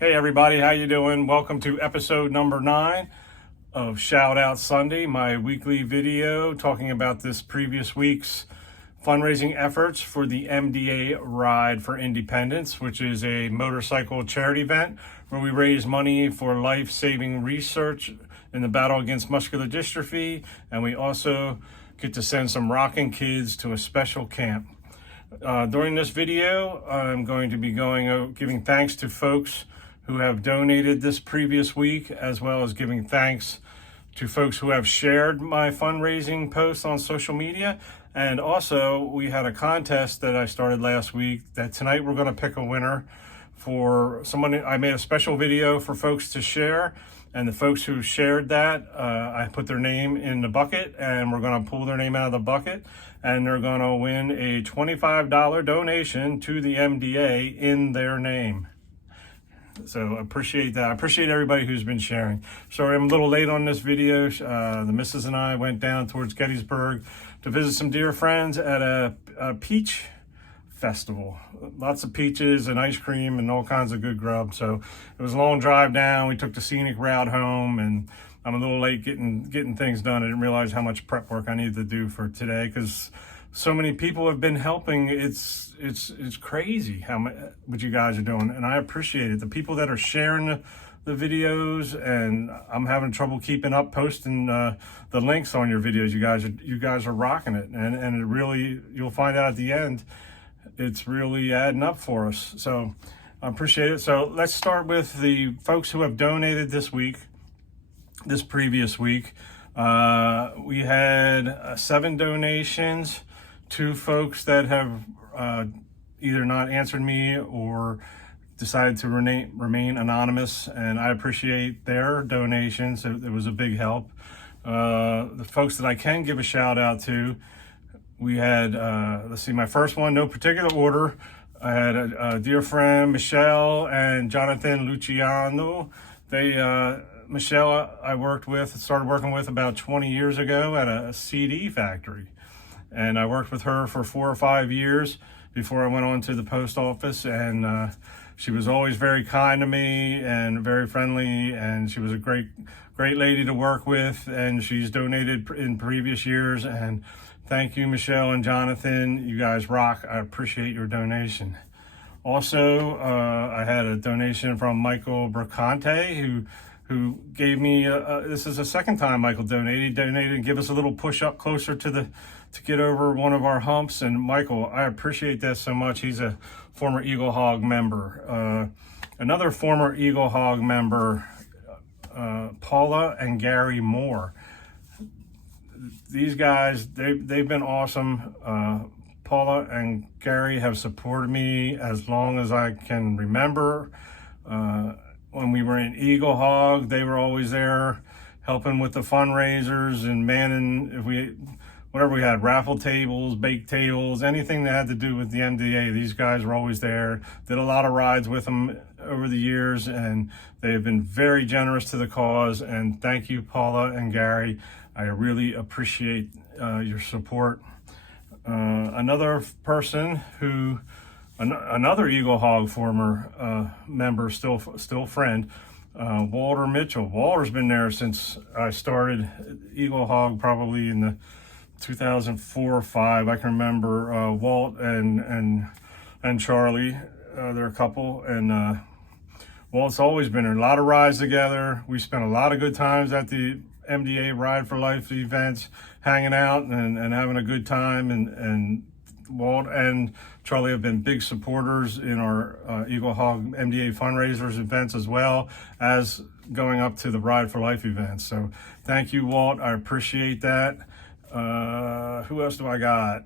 Hey everybody, how you doing? Welcome to episode number 9 of Shout Out Sunday, my weekly video talking about this previous week's fundraising efforts for the MDA Ride for Independence, which is a motorcycle charity event where we raise money for life-saving research in the battle against muscular dystrophy, and we also get to send some rockin' kids to a special camp. During this video, I'm going to be giving thanks to folks who have donated this previous week, as well as giving thanks to folks who have shared my fundraising posts on social media. And also, we had a contest that I started last week that tonight we're going to pick a winner for someone. I made a special video for folks to share, and the folks who shared that, I put their name in the bucket, and we're going to pull their name out of the bucket, and they're going to win a $25 donation to the MDA in their name. So I appreciate that. I appreciate everybody who's been sharing. Sorry, I'm a little late on this video. The missus and I went down towards Gettysburg to visit some dear friends at a peach festival. Lots of peaches and ice cream and all kinds of good grub. So it was a long drive down. We took the scenic route home, and I'm a little late getting things done. I didn't realize how much prep work I needed to do for today because so many people have been helping. It's crazy what you guys are doing, and I appreciate it. The people that are sharing the videos, and I'm having trouble keeping up posting the links on your videos. You guys are rocking it, and it really, you'll find out at the end, it's really adding up for us. So I appreciate it. So let's start with the folks who have donated this previous week. We had 7 donations. 2 folks that have either not answered me or decided to remain anonymous, and I appreciate their donations. It was a big help. The folks that I can give a shout out to, we had, let's see, my first one, no particular order. I had a dear friend, Michelle and Jonathan Luciano. Michelle I started working with about 20 years ago at a CD factory. And I worked with her for 4 or 5 years before I went on to the post office, and she was always very kind to me and very friendly, and she was a great lady to work with, and she's donated in previous years. And thank you, Michelle and Jonathan. You guys rock. I appreciate your donation. Also, I had a donation from Michael Bracante, who gave me, this is the second time Michael donated and give us a little push up closer to get over one of our humps. And Michael, I appreciate that so much. He's a former Eagle Hog member. Another former Eagle Hog member, Paula and Gary Moore. These guys, they've been awesome. Paula and Gary have supported me as long as I can remember. When we were in Eagle Hog, they were always there helping with the fundraisers and manning whatever we had, raffle tables, bake tables, anything that had to do with the MDA. These guys were always there. Did a lot of rides with them over the years, and they have been very generous to the cause. And thank you, Paula and Gary. I really appreciate your support. Another person another Eagle Hog former member, still friend, Walter Mitchell. Walter's been there since I started Eagle Hog, probably in the 2004 or 5. I can remember Walt and Charlie. They're a couple, and Walt's always been there. A lot of rides together. We spent a lot of good times at the MDA Ride for Life events, hanging out and having a good time. And Walt and Charlie have been big supporters in our Eagle Hog MDA fundraisers events, as well as going up to the Ride for Life events. So thank you, Walt. I appreciate that. Who else do I got?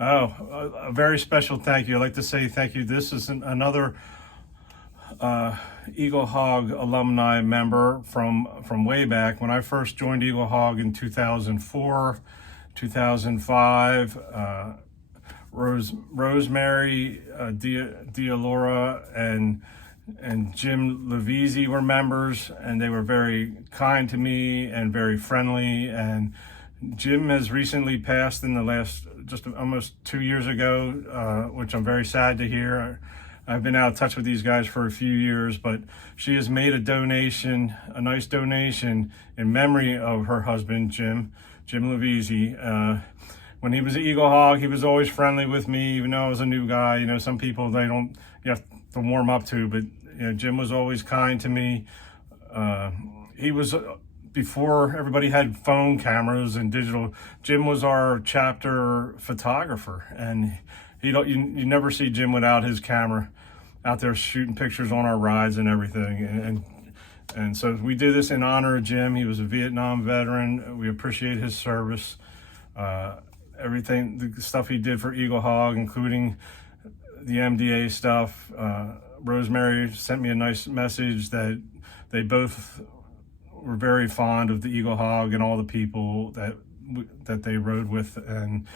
Oh, a very special thank you. I'd like to say thank you. This is another Eagle Hog alumni member from way back when I first joined Eagle Hog in 2004, 2005. Rosemary Dialora and Jim Levisi were members, and they were very kind to me and very friendly. And Jim has recently passed in the last, just almost 2 years ago, which I'm very sad to hear. I've been out of touch with these guys for a few years, but she has made a donation, a nice donation in memory of her husband, Jim Levisi. When he was at Eagle Hog, he was always friendly with me, even though I was a new guy. You know, some people you have to warm up to, but you know, Jim was always kind to me. He was, before everybody had phone cameras and digital, Jim was our chapter photographer, and you never see Jim without his camera out there shooting pictures on our rides and everything. And so we did this in honor of Jim. He was a Vietnam veteran. We appreciate his service. Everything, the stuff he did for Eagle Hog, including the MDA stuff. Rosemary sent me a nice message that they both were very fond of the Eagle Hog and all the people that they rode with. And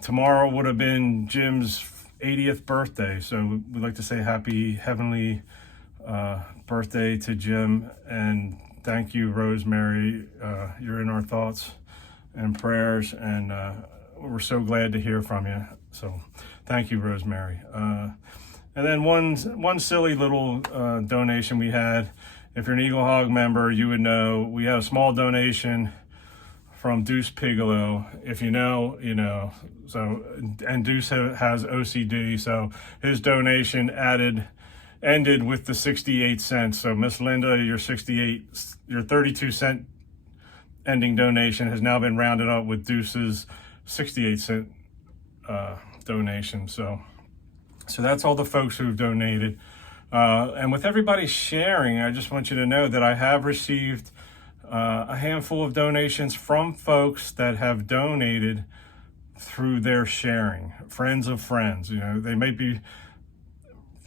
tomorrow would have been Jim's 80th birthday, so we'd like to say happy heavenly birthday to Jim, and thank you, Rosemary. You're in our thoughts and prayers, and we're so glad to hear from you. So thank you, Rosemary. And then one silly little donation we had. If you're an Eagle Hog member, you would know we had a small donation from Deuce Pigelow. If you know, you know. So, and Deuce has OCD, so his donation ended with the 68 cents. So Miss Linda, your 32-cent ending donation has now been rounded up with Deuce's 68-cent donation. So that's all the folks who've donated. And with everybody sharing, I just want you to know that I have received a handful of donations from folks that have donated through their sharing, friends of friends. You know, they may be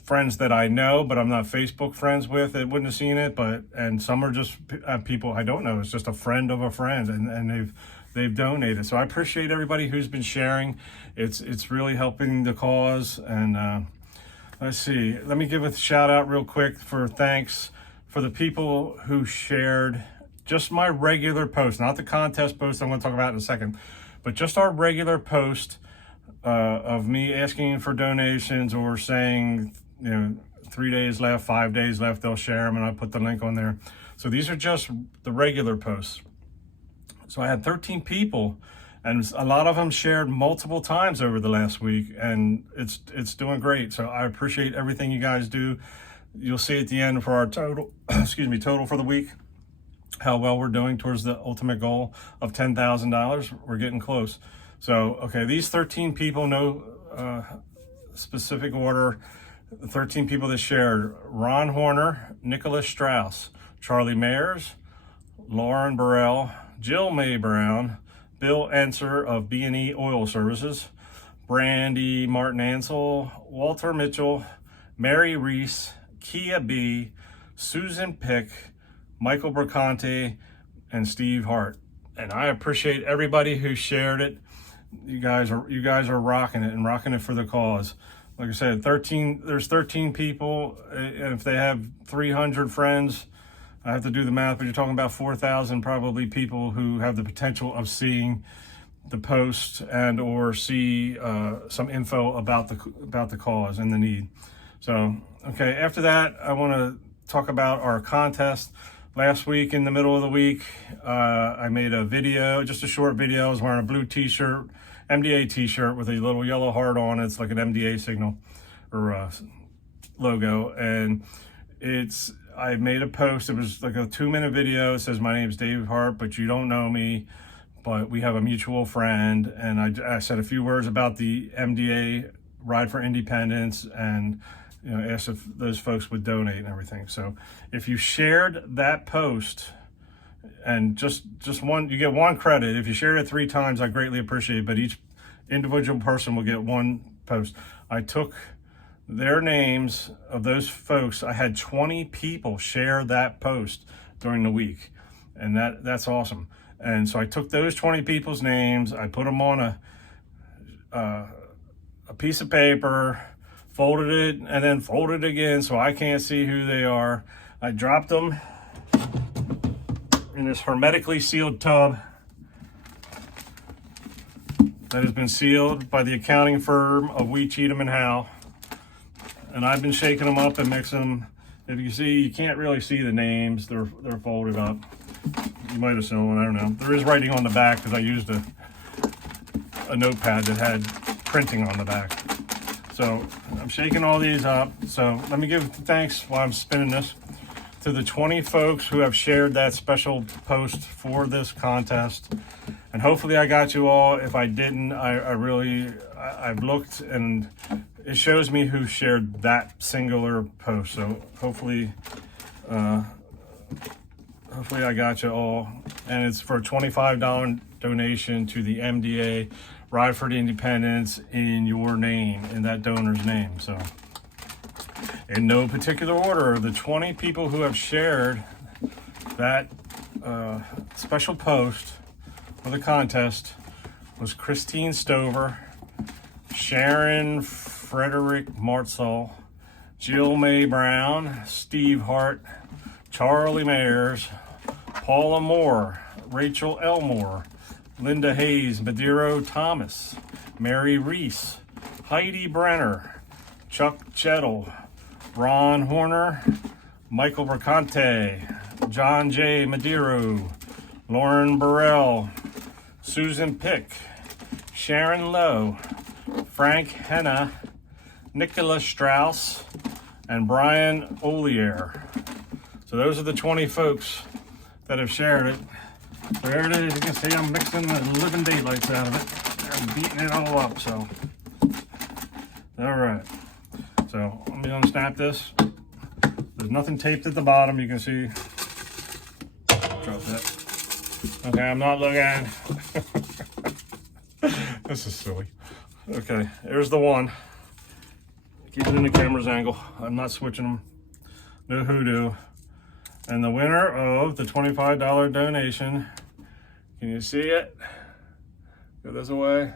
friends that I know, but I'm not Facebook friends with, that wouldn't have seen it. And some are just people I don't know. It's just a friend of a friend, and they've donated. So I appreciate everybody who's been sharing. It's really helping the cause. And let's see. Let me give a shout out real quick for thanks for the people who shared just my regular post, not the contest post I'm going to talk about in a second, but just our regular post of me asking for donations or saying, you know, 3 days left, 5 days left, they'll share them, and I put the link on there. So these are just the regular posts. So I had 13 people, and a lot of them shared multiple times over the last week, and it's doing great. So I appreciate everything you guys do. You'll see at the end for our total, total for the week, how well we're doing towards the ultimate goal of $10,000. We're getting close. So, okay, these 13 people, no specific order, the 13 people that shared: Ron Horner, Nicholas Strauss, Charlie Mayers, Lauren Burrell, Jill May Brown, Bill Enser of B&E Oil Services, Brandy Martin Ansel, Walter Mitchell, Mary Reese, Kia B, Susan Pick, Michael Bracante, and Steve Hart. And I appreciate everybody who shared it. You guys are rocking it, and rocking it for the cause. Like I said, there's 13 people, and if they have 300 friends, I have to do the math, but you're talking about 4,000 probably people who have the potential of seeing the post and or see some info about the cause and the need. So, okay, after that, I want to talk about our contest. Last week, in the middle of the week, I made a video, just a short video. I was wearing a blue t-shirt, MDA t-shirt with a little yellow heart on it. It's like an MDA signal or logo. And I made a post. It was like a 2-minute video. It says, "My name's Dave Hart, but you don't know me, but we have a mutual friend." And I said a few words about the MDA Ride for Independence, and asked if those folks would donate and everything. So if you shared that post, and just one, you get one credit. If you shared it 3 times, I greatly appreciate it, but each individual person will get one post. I took their names of those folks. I had 20 people share that post during the week, and that's awesome. And so I took those 20 people's names, I put them on a piece of paper, folded it, and then folded it again so I can't see who they are. I dropped them in this hermetically sealed tub that has been sealed by the accounting firm of Wheat, Cheatham and Howe. and I've been shaking them up and mixing them. If you see, you can't really see the names. They're folded up. You might have seen one, I don't know. There is writing on the back because I used a notepad that had printing on the back. So I'm shaking all these up. So let me give thanks while I'm spinning this to the 20 folks who have shared that special post for this contest. And hopefully I got you all. If I didn't, I've looked and it shows me who shared that singular post. So hopefully I got you all. And it's for a $25 donation to the MDA Ride for the Independence in your name, in that donor's name. So in no particular order, the 20 people who have shared that special post for the contest was Christine Stover, Sharon Frederick Martzell, Jill May Brown, Steve Hart, Charlie Mayers, Paula Moore, Rachel Elmore, Linda Hayes, Madiro Thomas, Mary Reese, Heidi Brenner, Chuck Chettle, Ron Horner, Michael Mercante, John J. Madiro, Lauren Burrell, Susan Pick, Sharon Lowe, Frank Henna, Nicola Strauss, and Brian Olier. So those are the 20 folks that have shared it. There it is. You can see I'm mixing the living daylights out of it. I'm beating it all up, so. All right. So let me unsnap this. There's nothing taped at the bottom. You can see. Drop that. Okay, I'm not looking. This is silly. Okay, there's the one. Keep it in the camera's angle. I'm not switching them. No hoodoo. And the winner of the $25 donation, can you see it? Go this away.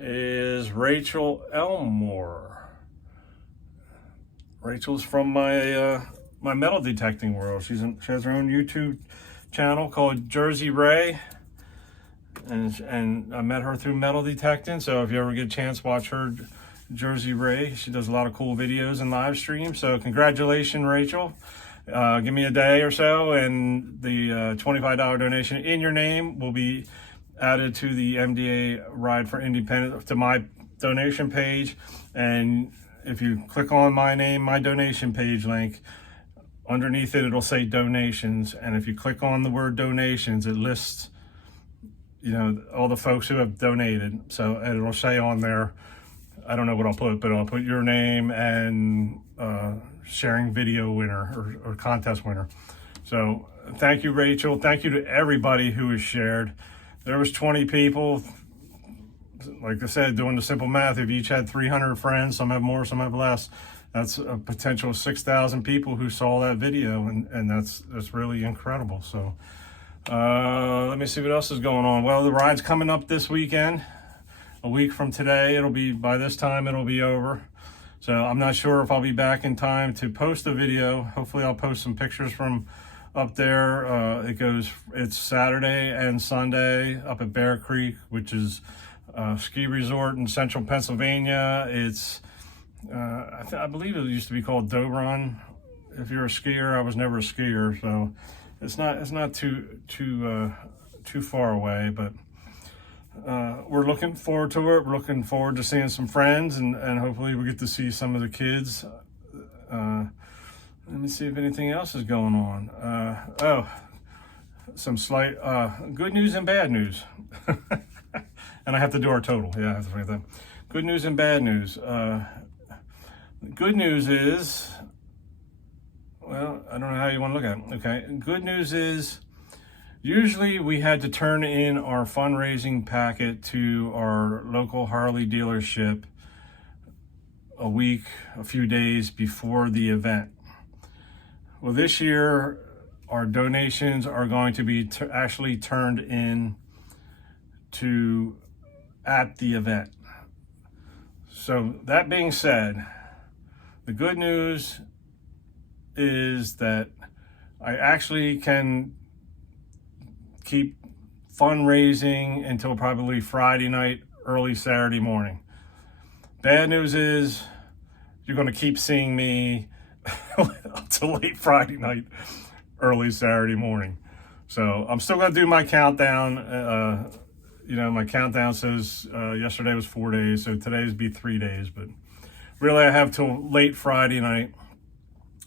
Is Rachel Elmore. Rachel's from my my metal detecting world. She has her own YouTube channel called Jersey Ray, and I met her through metal detecting. So if you ever get a chance, watch her, Jersey Ray. She does a lot of cool videos and live streams. So congratulations, Rachel. Give me a day or so, and the $25 donation in your name will be added to the MDA Ride for Independence, to my donation page. And if you click on my name, my donation page link, underneath it, it'll say donations. And if you click on the word donations, it lists, you know, all the folks who have donated. So, and it'll say on there, I don't know what I'll put, but I'll put your name and sharing video winner or contest winner. So thank you, Rachel. Thank you to everybody who has shared. There was 20 people. Like I said, doing the simple math, if you each had 300 friends, some have more, some have less, that's a potential 6,000 people who saw that video, and that's really incredible. So let me see what else is going on. Well, the ride's coming up this weekend. A week from today, by this time it'll be over. So I'm not sure if I'll be back in time to post a video. Hopefully I'll post some pictures from up there. It's Saturday and Sunday up at Bear Creek, which is a ski resort in central Pennsylvania. It's, I believe it used to be called Dobron. If you're a skier, I was never a skier, so it's not too far away, but we're looking forward to it. We're looking forward to seeing some friends, and hopefully we get to see some of the kids. Let me see if anything else is going on. Some slight good news and bad news. And I have to do our total. Yeah, I have to write that. Good news and bad news. Good news is, well, I don't know how you want to look at it. Okay, good news is, usually we had to turn in our fundraising packet to our local Harley dealership a few days before the event. Well, this year our donations are going to be actually turned in at the event. So that being said, the good news is that I actually can keep fundraising until probably Friday night, early Saturday morning. Bad news is you're going to keep seeing me until late Friday night, early Saturday morning. So I'm still going to do my countdown. My countdown says yesterday was 4 days, so today's be 3 days. But really, I have till late Friday night.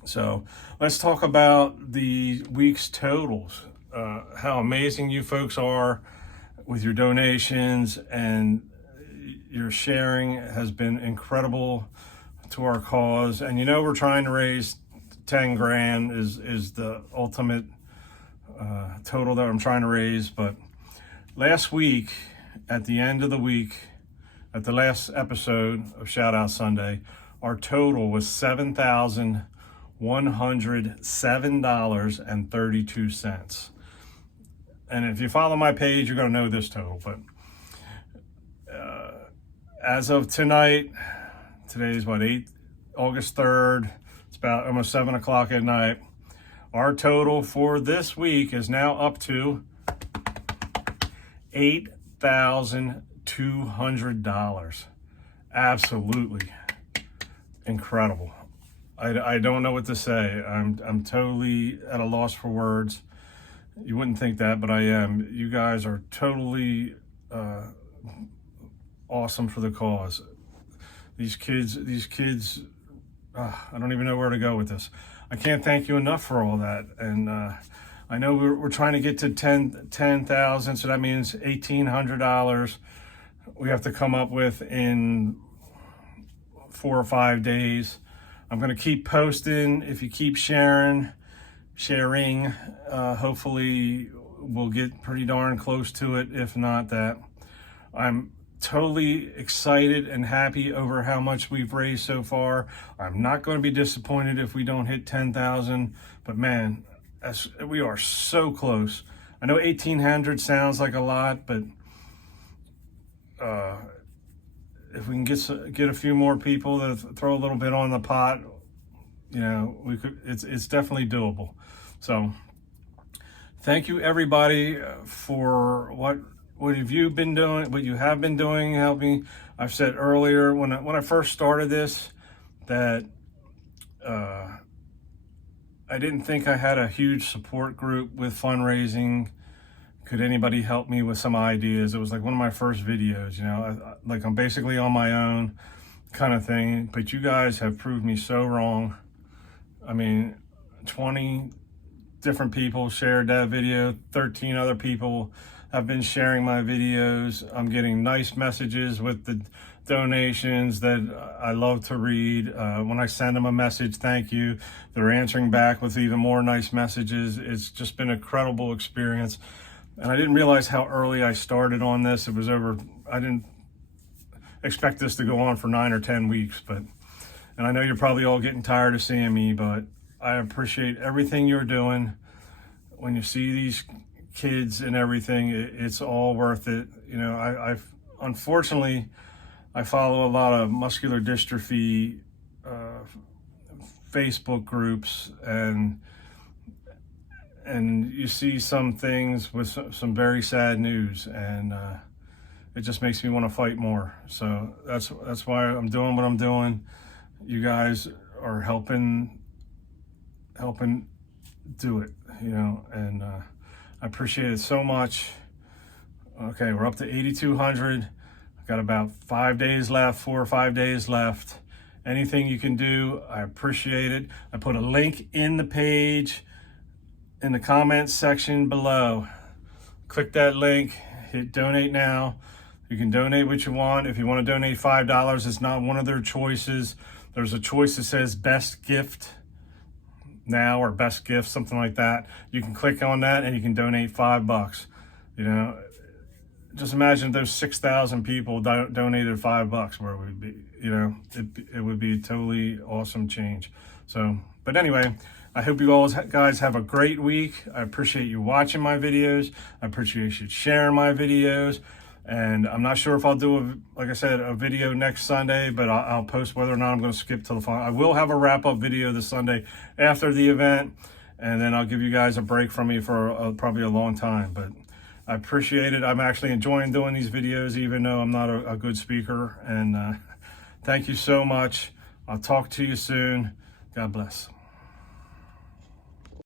So let's talk about the week's totals. How amazing you folks are with your donations, and your sharing has been incredible to our cause. And we're trying to raise 10 grand is the ultimate total that I'm trying to raise. But last week, at the end of the week, at the last episode of Shout Out Sunday, our total was $7,107.32. And if you follow my page, you're going to know this total. But as of tonight, today's August 3rd. It's about almost 7 o'clock at night. Our total for this week is now up to $8,200. Absolutely incredible. I don't know what to say. I'm totally at a loss for words. You wouldn't think that, but I am. You guys are totally awesome for the cause. These kids, I don't even know where to go with this. I can't thank you enough for all that. And I know we're trying to get to 10,000, so that means $1,800 we have to come up with in 4 or 5 days. I'm going to keep posting. If you keep sharing, hopefully we'll get pretty darn close to it. If not that, I'm totally excited and happy over how much we've raised so far. I'm not going to be disappointed if we don't hit 10,000, but man, we are so close. I know 1,800 sounds like a lot, but if we can get a few more people to throw a little bit on the pot, we could. It's definitely doable. So thank you everybody for what have you been doing, what you have been doing, help me. I've said earlier when I first started this that I didn't think I had a huge support group with fundraising. Could anybody help me with some ideas? It was like one of my first videos, like I'm basically on my own kind of thing. But you guys have proved me so wrong. I mean, 20 different people shared that video. 13 other people have been sharing my videos. I'm getting nice messages with the donations that I love to read. When I send them a message, thank you, they're answering back with even more nice messages. It's just been an incredible experience. And I didn't realize how early I started on this. I didn't expect this to go on for 9 or 10 weeks, and I know you're probably all getting tired of seeing me, but I appreciate everything you're doing. When you see these kids and everything, it's all worth it. Unfortunately, I follow a lot of muscular dystrophy Facebook groups, and you see some things with some very sad news, and it just makes me want to fight more. So that's why I'm doing what I'm doing. You guys are helping do it, and I appreciate it so much. Okay, we're up to 8,200. I've got about 5 days left, 4 or 5 days left. Anything you can do, I appreciate it. I put a link in the page, in the comments section below. Click that link, hit donate now. You can donate what you want. If you want to donate $5, it's not one of their choices. There's a choice that says best gift now or best gift, something like that. You can click on that and you can donate $5. Just imagine those 6,000 people donated $5, where it would be, it would be a totally awesome change. So, but anyway, I hope you all guys have a great week. I appreciate you watching my videos. I appreciate you sharing my videos. And I'm not sure if I'll do, like I said, a video next Sunday, but I'll post whether or not I'm going to skip till the final. I will have a wrap-up video this Sunday after the event, and then I'll give you guys a break from me for probably a long time. But I appreciate it. I'm actually enjoying doing these videos, even though I'm not a good speaker. And Thank you so much. I'll talk to you soon. God bless.